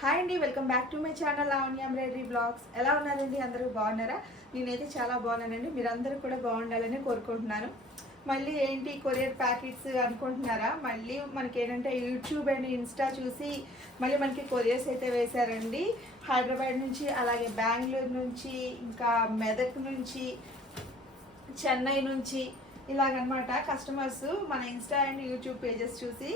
Hi అండి welcome back to my channel Lavanya embroidery blogs ఎలా ఉన్నారండి? అందరూ బాగున్నారా? నేనైతే చాలా బాగున్నానండి. మీరందరూ కూడా బాగుండాలని కోరుకుంటున్నాను. మళ్ళీ ఏంటి కొరియర్ ప్యాకెట్స్ అనుకుంటున్నారా? మళ్ళీ మనకి ఏంటంటే యూట్యూబ్ అండ్ ఇన్స్టా చూసి మళ్ళీ మనకి కొరియర్స్ అయితే వేశారండి. హైదరాబాద్ నుంచి అలాగే బెంగళూరు నుంచి ఇంకా మెదక్ నుంచి చెన్నై నుంచి ఇలాగనమాట కస్టమర్స్ మన ఇన్స్టా అండ్ యూట్యూబ్ పేజెస్ చూసి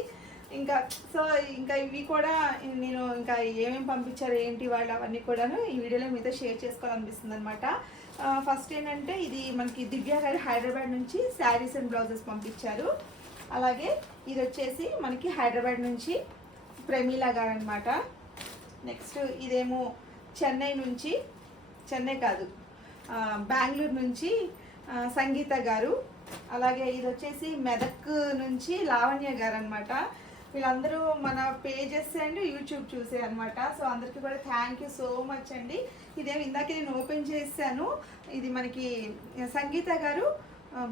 ఇంకా సో ఇంకా ఇవి కూడా నేను ఇంకా ఏమేమి పంపించారు ఏంటి వాళ్ళు అవన్నీ కూడాను ఈ వీడియోలో మీతో షేర్ చేసుకోవాలనిపిస్తుంది అనమాట ఫస్ట్ ఏంటంటే ఇది మనకి దివ్య గారు హైదరాబాద్ నుంచి శారీస్ అండ్ బ్లౌజెస్ పంపించారు. అలాగే ఇది వచ్చేసి మనకి హైదరాబాద్ నుంచి ప్రమీల గారు అనమాట నెక్స్ట్ ఇదేమో చెన్నై నుంచి చెన్నై కాదు బెంగళూరు నుంచి సంగీత గారు. అలాగే ఇది వచ్చేసి మెదక్ నుంచి లావణ్య గారు అనమాట వీళ్ళందరూ మన పేజెస్ అండ్ యూట్యూబ్ చూసే అనమాట సో అందరికీ కూడా థ్యాంక్ యూ సో మచ్ అండి. ఇదేమి ఇందాక నేను ఓపెన్ చేశాను. ఇది మనకి సంగీత గారు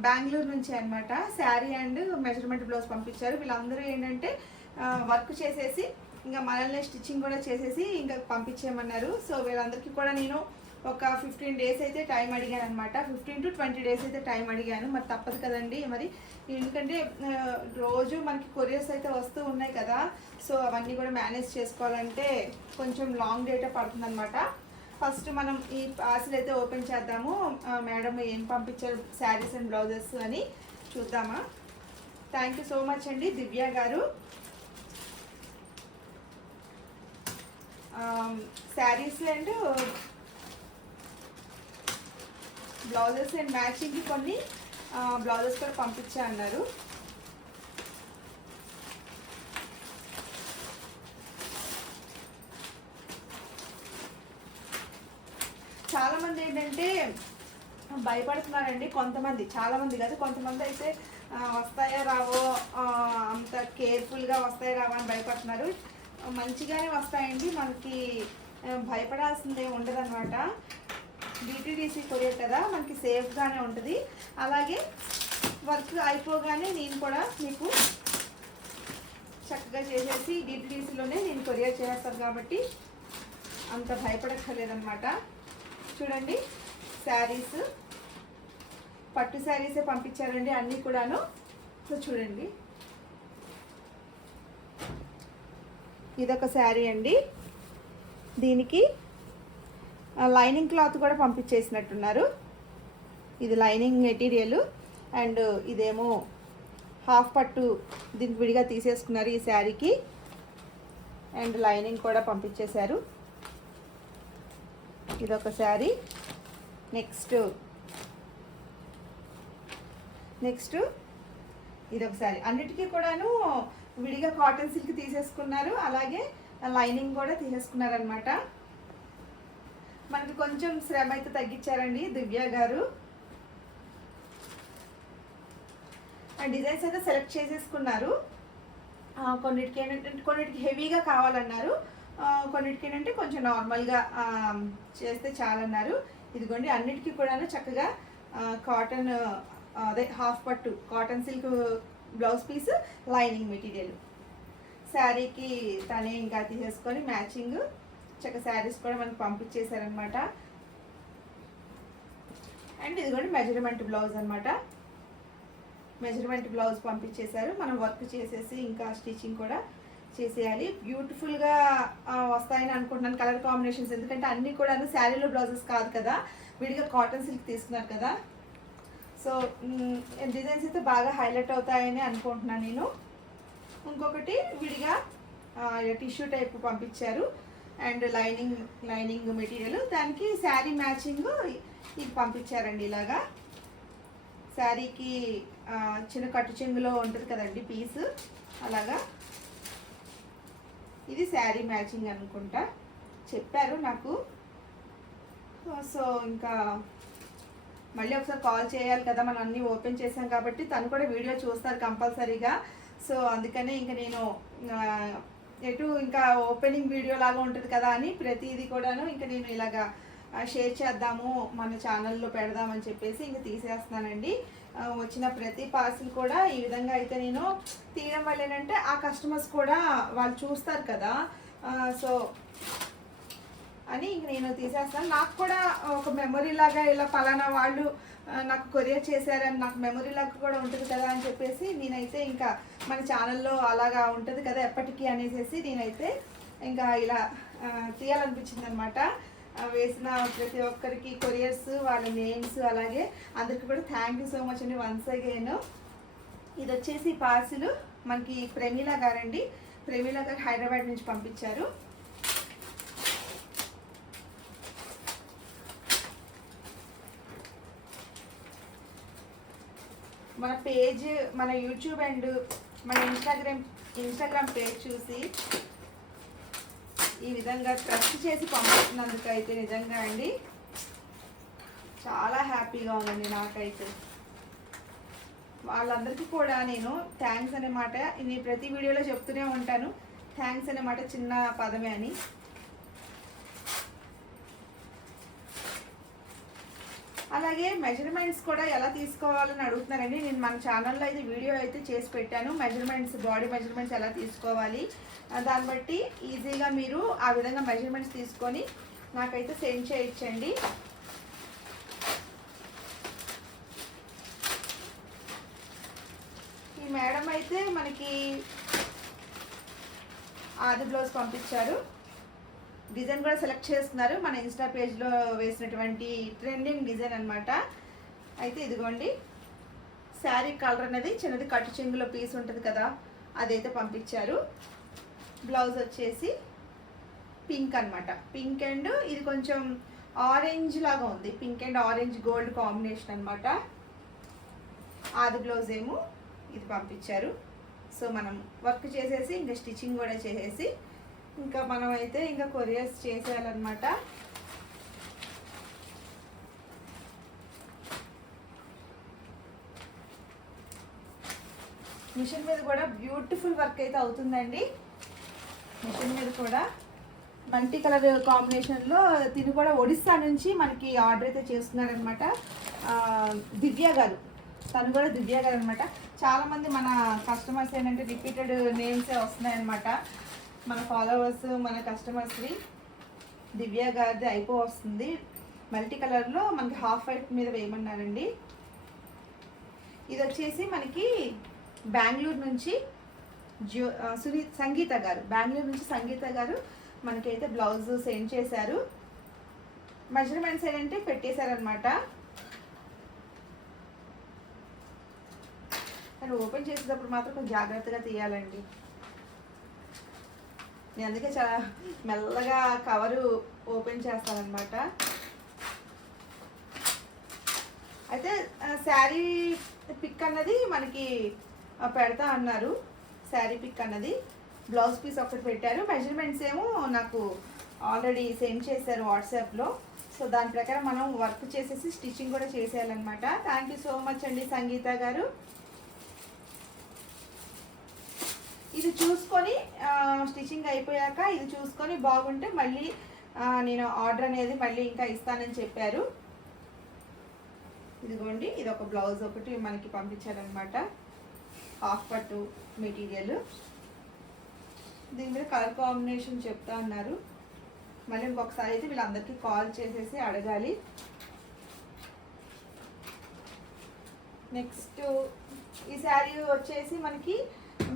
బెంగళూరు నుంచి అనమాట శారీ అండ్ మెజర్మెంట్ బ్లౌజ్ పంపించారు. వీళ్ళందరూ ఏంటంటే వర్క్ చేసేసి ఇంకా మనల్ని స్టిచ్చింగ్ కూడా చేసేసి ఇంకా పంపించేయమన్నారు. సో వీళ్ళందరికీ కూడా నేను ఒక ఫిఫ్టీన్ డేస్ అయితే టైం అడిగాను అనమాట ఫిఫ్టీన్ టు ట్వంటీ డేస్ అయితే టైం అడిగాను. మరి తప్పదు కదండి. మరి ఎందుకంటే రోజు మనకి కొరియర్స్ అయితే వస్తూ ఉన్నాయి కదా. సో అవన్నీ కూడా మేనేజ్ చేసుకోవాలంటే కొంచెం లాంగ్ డేటే పడుతుంది అనమాట ఫస్ట్ మనం ఈ పార్సిల్ అయితే ఓపెన్ చేద్దాము. మేడం ఏం పంపించారు? శారీస్ అండ్ బ్లౌజెస్ అని చూద్దామా? థ్యాంక్ యూ సో మచ్ అండి దివ్య గారు. శారీస్ అండ్ బ్లౌజెస్ అండ్ మ్యాచింగ్కి కొన్ని బ్లౌజెస్ కూడా పంపించా అన్నారు. చాలా మంది ఏంటంటే భయపడుతున్నారండి కొంతమంది చాలామంది కాదు కొంతమంది అయితే వస్తాయో రావో అంత కేర్ఫుల్గా వస్తాయో రావో అని భయపడుతున్నారు. మంచిగానే వస్తాయండి మనకి ఆ, భయపడాల్సిందే ఉండదన్నమాట. డిటిడిసి కొరియర్ కదా మనకి సేఫ్గానే ఉంటుంది. అలాగే వర్క్ అయిపోగానే నేను కూడా మీకు చక్కగా చేసేసి డిటిడిసిలోనే నేను కొరియర్ చేస్తాను కాబట్టి అంత భయపడక్కర్లేదన్నమాట. చూడండి శారీస్ పట్టు శారీసే పంపించారండి అన్నీ కూడాను. సో చూడండి. ఇదొక శారీ అండి. దీనికి లైనింగ్ క్లాత్ కూడా పంపించేసినట్టున్నారు. ఇది లైనింగ్ మెటీరియల్ అండ్ ఇదేమో హాఫ్ పట్టు దీనికి విడిగా తీసేసుకున్నారు ఈ శారీకి. అండ్ లైనింగ్ కూడా పంపించేశారు. ఇదొక శారీ. నెక్స్ట్ నెక్స్ట్ ఇదొక శారీ. అన్నిటికీ కూడాను విడిగా కాటన్ సిల్క్ తీసేసుకున్నారు. అలాగే లైనింగ్ కూడా తీసేసుకున్నారు అనమాట మనకి కొంచెం శ్రమ అయితే తగ్గించారండి దివ్య గారు. డిజైన్స్ అయితే సెలెక్ట్ చేసేసుకున్నారు. కొన్నిటికి ఏంటంటే కొన్నిటికి హెవీగా కావాలన్నారు. కొన్నిటికి ఏంటంటే కొంచెం నార్మల్గా చేస్తే చాలన్నారు. ఇదిగోండి అన్నిటికీ కూడాను చక్కగా కాటన్ అదే హాఫ్ పట్టు cotton silk blouse piece lining material. శారీకి తనే ఇంకా తీసేసుకొని మ్యాచింగ్ చక్క శారీస్ కూడా మనకు పంపించేశారనమాట అండ్ ఇది కూడా మెజర్మెంట్ బ్లౌజ్ అనమాట మెజర్మెంట్ బ్లౌజ్ పంపించేశారు. మనం వర్క్ చేసేసి ఇంకా స్టిచ్చింగ్ కూడా చేసేయాలి. బ్యూటిఫుల్గా వస్తాయని అనుకుంటున్నాను కలర్ కాంబినేషన్స్. ఎందుకంటే అన్నీ కూడా శారీలో బ్లౌజెస్ కాదు కదా. విడిగా కాటన్ సిల్క్ తీసుకున్నారు కదా. సో డిజైన్స్ అయితే బాగా హైలైట్ అవుతాయని అనుకుంటున్నాను నేను. ఇంకొకటి విడిగా టిష్యూ టైప్ పంపించారు. And lining lining material. దానికి శారీ మ్యాచింగ్ ఇది పంపించారండి ఇలాగా. శారీకి చిన్న కట్టు చెంగులో ఉంటుంది కదండి పీస్. అలాగా. ఇది శారీ మ్యాచింగ్ అనుకుంటా. చెప్పారు నాకు. సో ఇంకా మళ్ళీ ఒకసారి కాల్ చేయాలి కదా మనం అన్నీ ఓపెన్ చేసాం కాబట్టి తను కూడా వీడియో చూస్తారు కంపల్సరీగా. సో అందుకనే ఇంకా నేను ఎటు ఇంకా ఓపెనింగ్ వీడియో లాగా ఉంటుంది కదా అని ప్రతిదీ కూడాను ఇంకా నేను ఇలాగా షేర్ చేద్దాము మన ఛానల్లో పెడదామని చెప్పేసి ఇంకా తీసేస్తున్నానండి. వచ్చిన ప్రతి పార్సిల్ కూడా ఈ విధంగా అయితే నేను తీయడం వల్ల ఏంటంటే ఆ కస్టమర్స్ కూడా వాళ్ళు చూస్తారు కదా. సో అని ఇంక నేను తీసేస్తాను నాకు కూడా ఒక మెమొరీ లాగా ఇలా పలానా వాళ్ళు నాకు కొరియర్ చేశారని నాకు మెమొరీ లాగా కూడా ఉంటుంది కదా అని చెప్పేసి నేనైతే ఇంకా మన ఛానల్లో అలాగా ఉంటుంది కదా ఎప్పటికీ అనేసి నేనైతే ఇంకా ఇలా తీయాలనిపించింది అనమాట వేసిన ప్రతి ఒక్కరికి కొరియర్స్ వాళ్ళ నేమ్స్ అలాగే అందరికీ కూడా థ్యాంక్ యూ సో మచ్ అండి వన్స్ అగైన్ ఇది వచ్చేసి పార్సిల్ మనకి ప్రమీల గారండి. ప్రమీల గారు హైదరాబాద్ నుంచి పంపించారు. మన పేజ్ మన యూట్యూబ్ అండ్ మన ఇన్స్టాగ్రామ్ ఇన్స్టాగ్రామ్ పేజ్ చూసి ఈ విధంగా ట్రస్ట్ చేసి పంపిస్తున్నందుకు అయితే నిజంగా అండి. చాలా హ్యాపీగా ఉందండి నాకైతే. వాళ్ళందరికీ కూడా నేను థ్యాంక్స్ అనే మాట ఇది ప్రతి వీడియోలో చెప్తూనే ఉంటాను. థ్యాంక్స్ అనే మాట చిన్న పదమే అని. అలాగే మెజర్మెంట్స్ కూడా ఎలా తీసుకోవాలని అడుగుతున్నారండి. నేను మన ఛానల్లో అయితే వీడియో అయితే చేసి పెట్టాను. మెజర్మెంట్స్ బాడీ మెజర్మెంట్స్ ఎలా తీసుకోవాలి? దాన్ని బట్టి ఈజీగా మీరు ఆ విధంగా మెజర్మెంట్స్ తీసుకొని నాకైతే సెండ్ చేయించండి. ఈ మేడం అయితే మనకి ఆది బ్లౌజ్ పంపించారు. డిజైన్ కూడా సెలెక్ట్ చేస్తున్నారు మన ఇన్స్టా పేజ్లో వేసినటువంటి ట్రెండింగ్ డిజైన్ అన్నమాట. అయితే ఇదిగోండి. శారీ కలర్ అనేది చిన్నది కట్టు చెంగులో పీస్ ఉంటుంది కదా అదైతే పంపించారు. బ్లౌజ్ వచ్చేసి పింక్ అన్నమాట. పింక్ అండ్ ఇది కొంచెం ఆరెంజ్ లాగా ఉంది. Pink and orange gold combination అనమాట ఆది బ్లౌజ్ ఏమో ఇది పంపించారు. సో మనం వర్క్ చేసేసి ఇంకా స్టిచ్చింగ్ కూడా చేసేసి ఇంకా మనం అయితే ఇంకా కొరియర్స్ చేసేయాలన్నమాట. మిషన్ మీద కూడా బ్యూటిఫుల్ వర్క్ అయితే అవుతుందండి. మిషన్ మీద కూడా మల్టీ కలర్ కాంబినేషన్లో తిని కూడా ఒడిస్సా నుంచి మనకి ఆర్డర్ అయితే చేస్తున్నారనమాట దివ్య గారు. తను కూడా దివ్య గారు అనమాట చాలామంది మన కస్టమర్స్ ఏంటంటే రిపీటెడ్ నేమ్సే వస్తున్నాయన్నమాట. మన ఫాలోవర్స్ మన కస్టమర్స్వి దివ్య గారిది అయిపో వస్తుంది. మల్టీ కలర్లో మనకి హాఫ్ వైట్ మీద వేయమన్నారండి. ఇది వచ్చేసి మనకి బెంగళూరు నుంచి జ్యో సునీ సంగీత గారు. బెంగళూరు నుంచి సంగీత గారు మనకైతే బ్లౌజ్ సెండ్ చేశారు. మెజర్మెంట్స్ ఏంటంటే పెట్టేశారనమాట అది ఓపెన్ చేసేటప్పుడు మాత్రం కొంచెం జాగ్రత్తగా తీయాలండి. నేను అందుకే చాలా మెల్లగా కవరు ఓపెన్ చేస్తానమాట అయితే శారీ పిక్ అన్నది మనకి పెడతా అన్నారు. శారీ పిక్ అన్నది. బ్లౌజ్ పీస్ ఒకటి పెట్టారు. మెజర్మెంట్స్ ఏమో నాకు ఆల్రెడీ సెండ్ చేశారు వాట్సాప్లో. సో దాని ప్రకారం మనం వర్క్ చేసేసి స్టిచ్చింగ్ కూడా చేసేయాలన్నమాట. థ్యాంక్ యూ సో మచ్ అండి సంగీత గారు. ఇది చూసుకొని స్టిచ్చింగ్ అయిపోయాక ఇది చూసుకొని బాగుంటే మళ్ళీ నేను ఆర్డర్ అనేది మళ్ళీ ఇంకా ఇస్తానని చెప్పారు. ఇదిగోండి ఇది ఒక బ్లౌజ్ ఒకటి మనకి పంపించారనమాట హాఫ్ పట్టు మెటీరియల్. దీని మీద కలర్ కాంబినేషన్ చెప్తా ఉన్నారు మళ్ళీ ఇంకొకసారి అయితే వీళ్ళందరికీ కాల్ చేసేసి అడగాలి. నెక్స్ట్ ఈ శారీ వచ్చేసి మనకి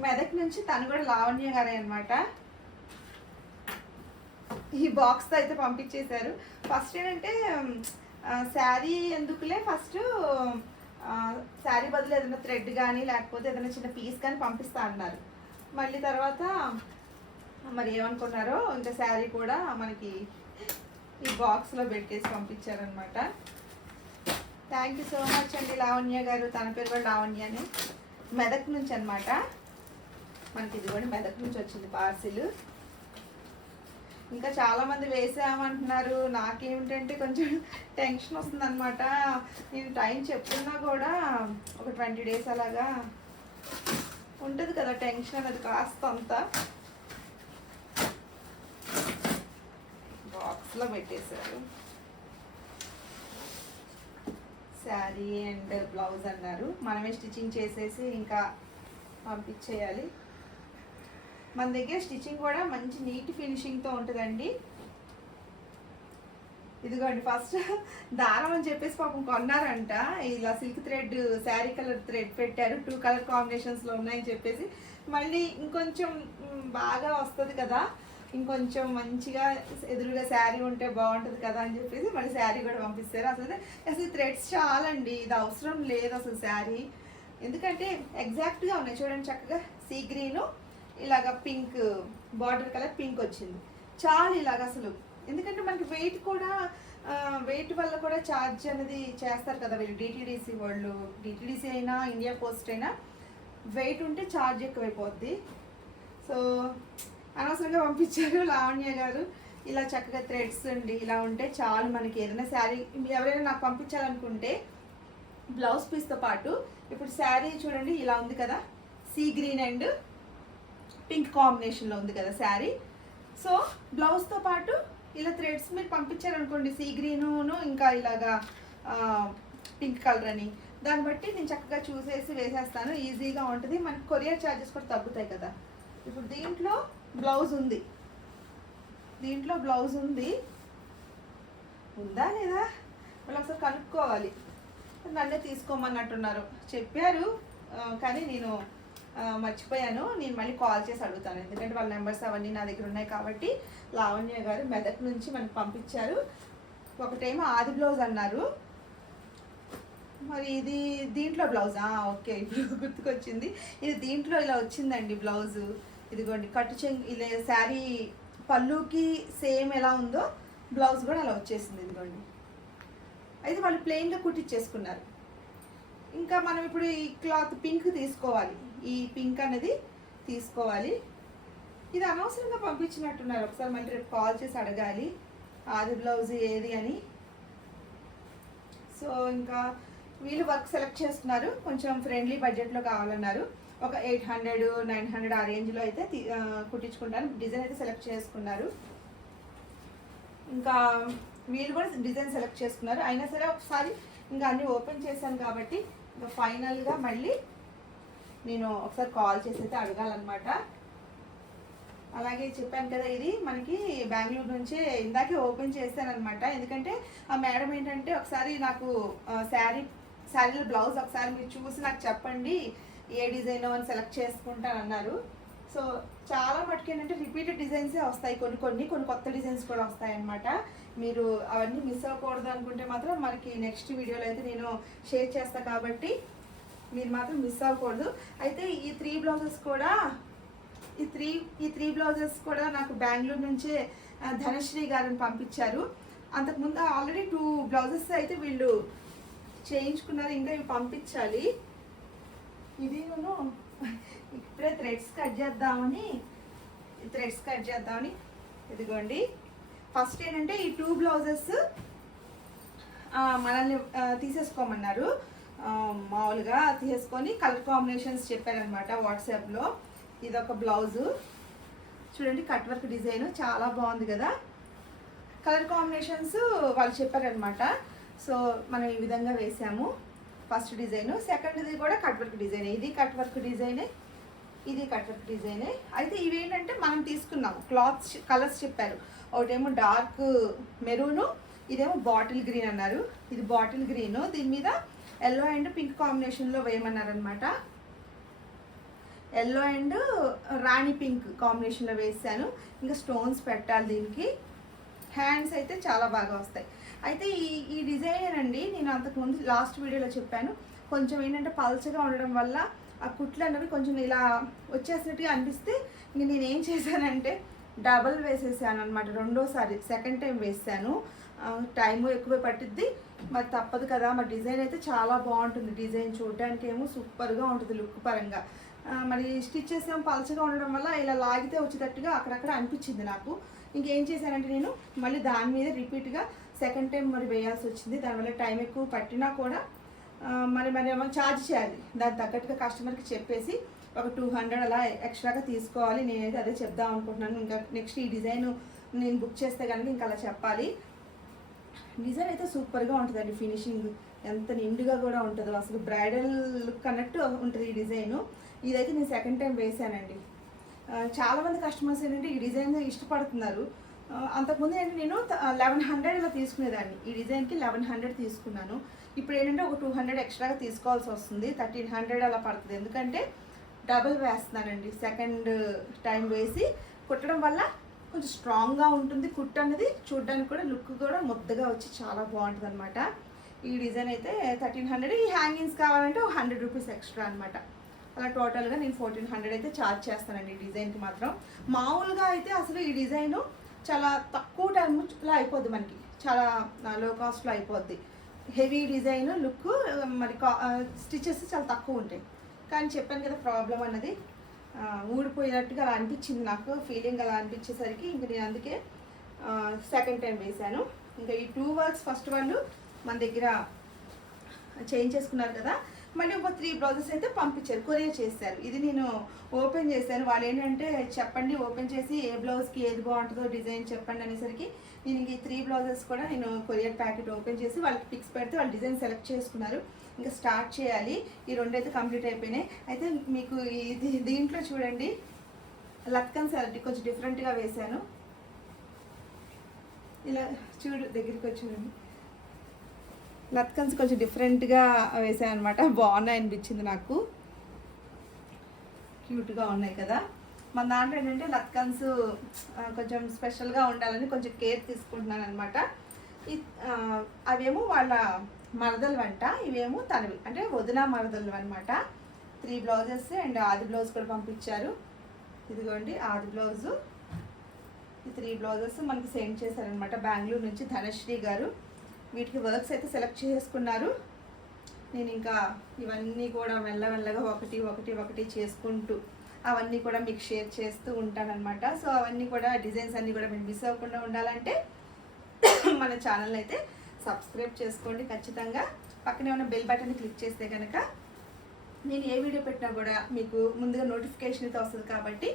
మెదక్ నుంచి తను కూడా లావణ్య గారే అనమాట ఈ బాక్స్ అయితే పంపించేశారు. ఫస్ట్ ఏంటంటే శారీ ఎందుకులే? ఫస్ట్ శారీ బదులు ఏదైనా థ్రెడ్ కానీ లేకపోతే ఏదైనా చిన్న పీస్ కానీ పంపిస్తా అన్నారు. మళ్ళీ తర్వాత మరి ఏమనుకున్నారో ఇంకా శారీ కూడా మనకి ఈ బాక్స్లో పెట్టేసి పంపించారనమాట థ్యాంక్ యూ సో మచ్ అండి లావణ్య గారు. తన పేరు కూడా లావణ్య అని మెదక్ నుంచి అనమాట మనకి ఇది కూడా మెదక్ నుంచి వచ్చింది పార్సిల్. ఇంకా చాలా మంది వేసామంటున్నారు. నాకేమిటంటే కొంచెం టెన్షన్ వస్తుందన్నమాట. నేను టైం చెప్తున్నా కూడా ఒక ట్వంటీ డేస్ అలాగా ఉంటుంది కదా టెన్షన్ అనేది కాస్త అంతా బాక్స్లో పెట్టేశారు. శారీ అండ్ బ్లౌజ్ అన్నారు. మనమే స్టిచ్చింగ్ చేసేసి ఇంకా పంపించేయాలి. మన దగ్గర స్టిచ్చింగ్ కూడా మంచి నీట్ ఫినిషింగ్తో ఉంటుందండి. ఇదిగోండి ఫస్ట్ దారం అని చెప్పేసి పాపం కొన్నారంట. ఇలా silk thread sari colour thread పెట్టారు. టూ కలర్ కాంబినేషన్స్లో ఉన్నాయని చెప్పేసి. మళ్ళీ ఇంకొంచెం బాగా వస్తుంది కదా. ఇంకొంచెం మంచిగా ఎదురుగా శారీ ఉంటే బాగుంటుంది కదా అని చెప్పేసి మళ్ళీ శారీ కూడా పంపిస్తారు. అసలు అసలు థ్రెడ్స్ చాలండి. ఇది అవసరం లేదు అసలు శారీ. ఎందుకంటే ఎగ్జాక్ట్గా ఉన్నాయి. చూడండి చక్కగా సీ గ్రీను ఇలాగ పింక్ బార్డర్ కలర్ పింక్ వచ్చింది. చాలు ఇలాగ అసలు. ఎందుకంటే మనకి వెయిట్ కూడా వెయిట్ వల్ల కూడా ఛార్జ్ అనేది చేస్తారు కదా వీళ్ళు. డిటీడీసీ వాళ్ళు. డిటీడీసీ అయినా ఇండియా పోస్ట్ అయినా వెయిట్ ఉంటే ఛార్జ్ ఎక్కువైపోద్ది. సో అనవసరంగా పంపించారు లావణ్య గారు. ఇలా చక్కగా థ్రెడ్స్ ఉండి ఇలా ఉంటే చాలు మనకి. ఏదైనా శారీ ఎవరైనా నాకు పంపించాలనుకుంటే బ్లౌజ్ పీస్తో పాటు ఇప్పుడు శారీ చూడండి ఇలా ఉంది కదా. సీ గ్రీన్ అండ్ పింక్ కాంబినేషన్లో ఉంది కదా శారీ. సో బ్లౌజ్తో పాటు ఇలా థ్రెడ్స్ మీరు పంపించారనుకోండి సీ గ్రీను ఇంకా ఇలాగా పింక్ కలర్ అని దాన్ని బట్టి నేను చక్కగా చూసేసి వేసేస్తాను. ఈజీగా ఉంటుంది. మనకి కొరియర్ ఛార్జెస్ కూడా తగ్గుతాయి కదా. ఇప్పుడు దీంట్లో బ్లౌజ్ ఉంది. దీంట్లో బ్లౌజ్ ఉంది. ఉందా లేదా? వాళ్ళు ఒకసారి కనుక్కోవాలి. నన్నే తీసుకోమన్నట్టున్నారు. చెప్పారు కానీ నేను మర్చిపోయాను. నేను మళ్ళీ కాల్ చేసి అడుగుతాను. ఎందుకంటే వాళ్ళ నెంబర్స్ అవన్నీ నా దగ్గర ఉన్నాయి కాబట్టి లావణ్య గారు మెదక్ నుంచి మనకు పంపించారు. ఒకటేమో ఆది బ్లౌజ్ అన్నారు. మరి ఇది దీంట్లో బ్లౌజా? ఓకే ఇప్పుడు గుర్తుకొచ్చింది. ఇది దీంట్లో ఇలా వచ్చిందండి బ్లౌజు. ఇదిగోండి కట్టు చెంగ్ ఇలా శారీ పళ్ళుకి సేమ్ ఎలా ఉందో బ్లౌజ్ కూడా అలా వచ్చేసింది ఇదిగోండి. అయితే వాళ్ళు ప్లెయిన్గా కుట్టించేసుకున్నారు ఇంకా మనం ఇప్పుడు ఈ క్లాత్ పింక్ తీసుకోవాలి. ఈ పింక్ అనేది తీసుకోవాలి. ఇది అనవసరంగా పంపించినట్టున్నారు. ఒకసారి మళ్ళీ రేపు కాల్ చేసి అడగాలి. ఆది బ్లౌజ్ ఏది అని. సో ఇంకా వీళ్ళు వర్క్ సెలెక్ట్ చేస్తున్నారు. కొంచెం ఫ్రెండ్లీ బడ్జెట్లో కావాలన్నారు. ఒక ఎయిట్ హండ్రెడ్ నైన్ హండ్రెడ్ ఆ రేంజ్లో అయితే కుట్టించుకుంటాను డిజైన్ అయితే సెలెక్ట్ చేసుకున్నారు. ఇంకా వీళ్ళు కూడా డిజైన్ సెలెక్ట్ చేసుకున్నారు. అయినా సరే ఒకసారి ఇంకా అన్నీ ఓపెన్ చేశాను కాబట్టి ఇంకా ఫైనల్గా మళ్ళీ నేను ఒకసారి కాల్ చేసి అయితే అడగాలన్నమాట. అలాగే చెప్పాను కదా ఇది మనకి బెంగళూరు నుంచే ఇందాకే ఓపెన్ చేశానమాట ఎందుకంటే ఆ మేడం ఏంటంటే ఒకసారి నాకు శారీ శారీలో బ్లౌజ్ ఒకసారి మీరు చూసి నాకు చెప్పండి ఏ డిజైన్ అని సెలెక్ట్ చేసుకుంటాను అన్నారు. సో చాలా మటుకు ఏంటంటే రిపీటెడ్ డిజైన్సే వస్తాయి. కొన్ని కొన్ని కొన్ని కొత్త డిజైన్స్ కూడా వస్తాయన్నమాట. మీరు అవన్నీ మిస్ అవ్వకూడదు అనుకుంటే మాత్రం మనకి నెక్స్ట్ వీడియోలో అయితే నేను షేర్ చేస్తాను కాబట్టి మీరు మాత్రం మిస్ అవ్వకూడదు. అయితే ఈ త్రీ బ్లౌజెస్ కూడా ఈ త్రీ ఈ త్రీ బ్లౌజెస్ కూడా నాకు బెంగళూరు నుంచే ధనశ్రీ గారిని పంపించారు. అంతకుముందు ఆల్రెడీ టూ బ్లౌజెస్ అయితే వీళ్ళు చేయించుకున్నారు ఇంకా ఇవి పంపించాలి. ఇది నేను ఇప్పుడే థ్రెడ్స్ కట్ చేద్దామని థ్రెడ్స్ కట్ చేద్దామని ఇదిగోండి. ఫస్ట్ ఏంటంటే ఈ టూ బ్లౌజెస్ మనల్ని తీసేసుకోమన్నారు. మామూలుగా తీసుకొని కలర్ కాంబినేషన్స్ చెప్పారనమాట వాట్సాప్లో. ఇదొక బ్లౌజు. చూడండి కట్ వర్క్ డిజైన్ చాలా బాగుంది కదా. కలర్ కాంబినేషన్స్ వాళ్ళు చెప్పారనమాట. సో మనం ఈ విధంగా వేసాము. First design. సెకండ్ది కూడా కట్ వర్క్ డిజైన్. ఇది కట్ వర్క్ డిజైనే. ఇది కట్ వర్క్ డిజైనే. అయితే ఇవేంటంటే మనం తీసుకున్నాము. క్లాత్స్ కలర్స్ చెప్పారు. ఒకటేమో డార్క్ మెరూను ఇదేమో బాటిల్ గ్రీన్ అన్నారు. ఇది బాటిల్ గ్రీన్. దీని మీద ఎల్లో అండ్ పింక్ కాంబినేషన్లో వేయమన్నారు అనమాట ఎల్లో అండ్ రాణి పింక్ కాంబినేషన్లో వేసాను. ఇంకా స్టోన్స్ పెట్టాలి దీనికి. హ్యాండ్స్ అయితే చాలా బాగా వస్తాయి. అయితే ఈ ఈ డిజైన్ అండి నేను అంతకుముందు లాస్ట్ వీడియోలో చెప్పాను. కొంచెం ఏంటంటే పల్చగా ఉండడం వల్ల ఆ కుట్లు అనేవి కొంచెం ఇలా వచ్చేసినట్టుగా అనిపిస్తే ఇంక నేను చేశానంటే డబల్ వేసేసాను అనమాట రెండోసారి సెకండ్ టైం వేసాను. టైం ఎక్కువ పట్టిద్ది. మరి తప్పదు కదా మరి డిజైన్ అయితే చాలా బాగుంటుంది డిజైన్ చూడడానికి ఏమో సూపర్గా ఉంటుంది లుక్ పరంగా. మరి స్టిచ్చెస్ ఏమో పలచగా ఉండడం వల్ల ఇలా లాగితే వచ్చేటట్టుగా అక్కడక్కడ అనిపించింది నాకు. ఇంకేం చేశానంటే నేను మళ్ళీ దాని మీద రిపీట్గా సెకండ్ టైం మరి వేయాల్సి వచ్చింది. దానివల్ల టైం ఎక్కువ పట్టినా కూడా మరి మరి ఏమో ఛార్జ్ చేయాలి. దానికి తగ్గట్టుగా కస్టమర్కి చెప్పేసి ఒక టూ హండ్రెడ్ అలా ఎక్స్ట్రాగా తీసుకోవాలి. నేనైతే అదే చెప్దాం అనుకుంటున్నాను. ఇంకా నెక్స్ట్ ఈ డిజైన్ నేను బుక్ చేస్తే కనుక ఇంకా అలా చెప్పాలి. డిజైన్ అయితే సూపర్గా ఉంటుందండి ఫినిషింగ్. ఎంత నిండుగా కూడా ఉంటుందో. అసలు బ్రైడల్ కనెక్ట్ ఉంటుంది ఈ డిజైన్. ఇదైతే నేను సెకండ్ టైం వేసానండి. చాలామంది కస్టమర్స్ ఏంటంటే ఈ డిజైన్ ఇష్టపడుతున్నారు. అంతకుముందు ఏంటంటే నేను లెవెన్ హండ్రెడ్ ఇలా తీసుకునేదాన్ని. ఈ డిజైన్కి లెవెన్ హండ్రెడ్ తీసుకున్నాను. ఇప్పుడు ఏంటంటే ఒక టూ హండ్రెడ్ ఎక్స్ట్రాగా తీసుకోవాల్సి వస్తుంది. థర్టీన్ హండ్రెడ్ అలా పడుతుంది. ఎందుకంటే డబుల్ వేస్తున్నానండి. సెకండ్ టైం వేసి కుట్టడం వల్ల కొంచెం స్ట్రాంగ్గా ఉంటుంది. కుట్టు అనేది చూడడానికి కూడా లుక్ కూడా ముద్దగా వచ్చి చాలా బాగుంటుంది అనమాట ఈ డిజైన్ అయితే థర్టీన్ హండ్రెడ్. ఈ హ్యాంగింగ్స్ కావాలంటే ఒక హండ్రెడ్ రూపీస్ ఎక్స్ట్రా అనమాట అలా టోటల్గా నేను ఫోర్టీన్ హండ్రెడ్ అయితే ఛార్జ్ చేస్తానండి ఈ డిజైన్కి మాత్రం. మామూలుగా అయితే అసలు ఈ డిజైన్ చాలా తక్కువ టైంలో అయిపోద్ది మనకి. చాలా లో కాస్ట్లో అయిపోద్ది. హెవీ డిజైన్ లుక్ మరి స్టిచెస్ చాలా తక్కువ ఉంటాయి. కానీ చెప్పాను కదా ప్రాబ్లం అన్నది. ఊడిపోయినట్టుగా అలా అనిపించింది నాకు ఫీలింగ్ అలా అనిపించేసరికి ఇంక నేను అందుకే సెకండ్ టైం వేశాను. ఇంకా ఈ టూ వర్క్స్ ఫస్ట్ వాళ్ళు మన దగ్గర చేంజ్ చేసుకున్నారు కదా. మళ్ళీ ఒక త్రీ బ్లౌజెస్ అయితే పంపించారు కొరియర్ చేశారు. ఇది నేను ఓపెన్ చేశాను. వాళ్ళు ఏంటంటే చెప్పండి ఓపెన్ చేసి ఏ బ్లౌజ్కి ఏది బాగుంటుందో డిజైన్ చెప్పండి అనేసరికి నేను ఇంక ఈ త్రీ బ్లౌజెస్ కూడా నేను కొరియర్ ప్యాకెట్ ఓపెన్ చేసి వాళ్ళకి పిక్స్ పెడితే వాళ్ళు డిజైన్ సెలెక్ట్ చేసుకున్నారు. ఇంకా స్టార్ట్ చేయాలి. ఈ రెండు అయితే కంప్లీట్ అయిపోయినాయి. అయితే మీకు ఇది దీంట్లో చూడండి. లక్కన్ సారీ కొంచెం డిఫరెంట్గా వేశాను. ఇలా చూడు దగ్గరికి వచ్చి చూడండి. లత్కన్స్ కొంచెం డిఫరెంట్గా వేసాను అనమాట బాగున్నాయి అనిపించింది నాకు. క్యూట్గా ఉన్నాయి కదా. మన దాంట్లో ఏంటంటే లత్కన్స్ కొంచెం స్పెషల్గా ఉండాలని కొంచెం కేర్ తీసుకుంటున్నాను అనమాట అవేమో వాళ్ళ మరదలు వంట ఇవేమో తనవి. అంటే వదిన మరదలు అనమాట త్రీ బ్లౌజెస్ అండ్ ఆది బ్లౌజ్ కూడా పంపించారు. ఇదిగోండి ఆది బ్లౌజు ఈ త్రీ బ్లౌజెస్ మనకి సెండ్ చేశారనమాట బెంగళూరు నుంచి ధనశ్రీ గారు. వీటికి వర్క్స్ అయితే సెలెక్ట్ చేసుకున్నారు. నేను ఇంకా ఇవన్నీ కూడా మెల్లమెల్లగా ఒకటి ఒకటి ఒకటి చేసుకుంటూ అవన్నీ కూడా మీకు షేర్ చేస్తూ ఉంటానన్నమాట. సో అవన్నీ కూడా డిజైన్స్ అన్నీ కూడా మీరు మిస్ అవ్వకుండా ఉండాలంటే మన ఛానల్ అయితే సబ్స్క్రైబ్ చేసుకోండి ఖచ్చితంగా. పక్కనే ఉన్న బెల్ బటన్ క్లిక్ చేస్తే కనుక నేను ఏ వీడియో పెట్టినా కూడా మీకు ముందుగా నోటిఫికేషన్ అయితే వస్తుంది కాబట్టి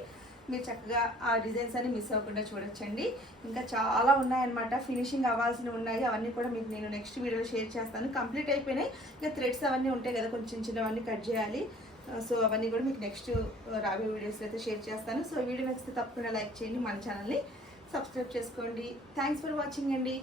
మీరు చక్కగా ఆ డిజైన్స్ అన్ని మిస్ అవ్వకుండా చూడొచ్చండి. ఇంకా చాలా ఉన్నాయన్నమాట. ఫినిషింగ్ అవ్వాల్సినవి ఉన్నాయి. అవన్నీ కూడా మీకు నేను నెక్స్ట్ వీడియోలో షేర్ చేస్తాను. కంప్లీట్ అయిపోయినాయి. ఇంకా థ్రెడ్స్ అవన్నీ ఉంటాయి కదా కొంచెం చిన్నవన్నీ కట్ చేయాలి. సో అవన్నీ కూడా మీకు నెక్స్ట్ రాబోయే వీడియోస్లో అయితే షేర్ చేస్తాను. సో వీడియో నచ్చితే తప్పకుండా లైక్ చేయండి. మన ఛానల్ని సబ్స్క్రైబ్ చేసుకోండి. థ్యాంక్స్ ఫర్ వాచింగ్ అండి.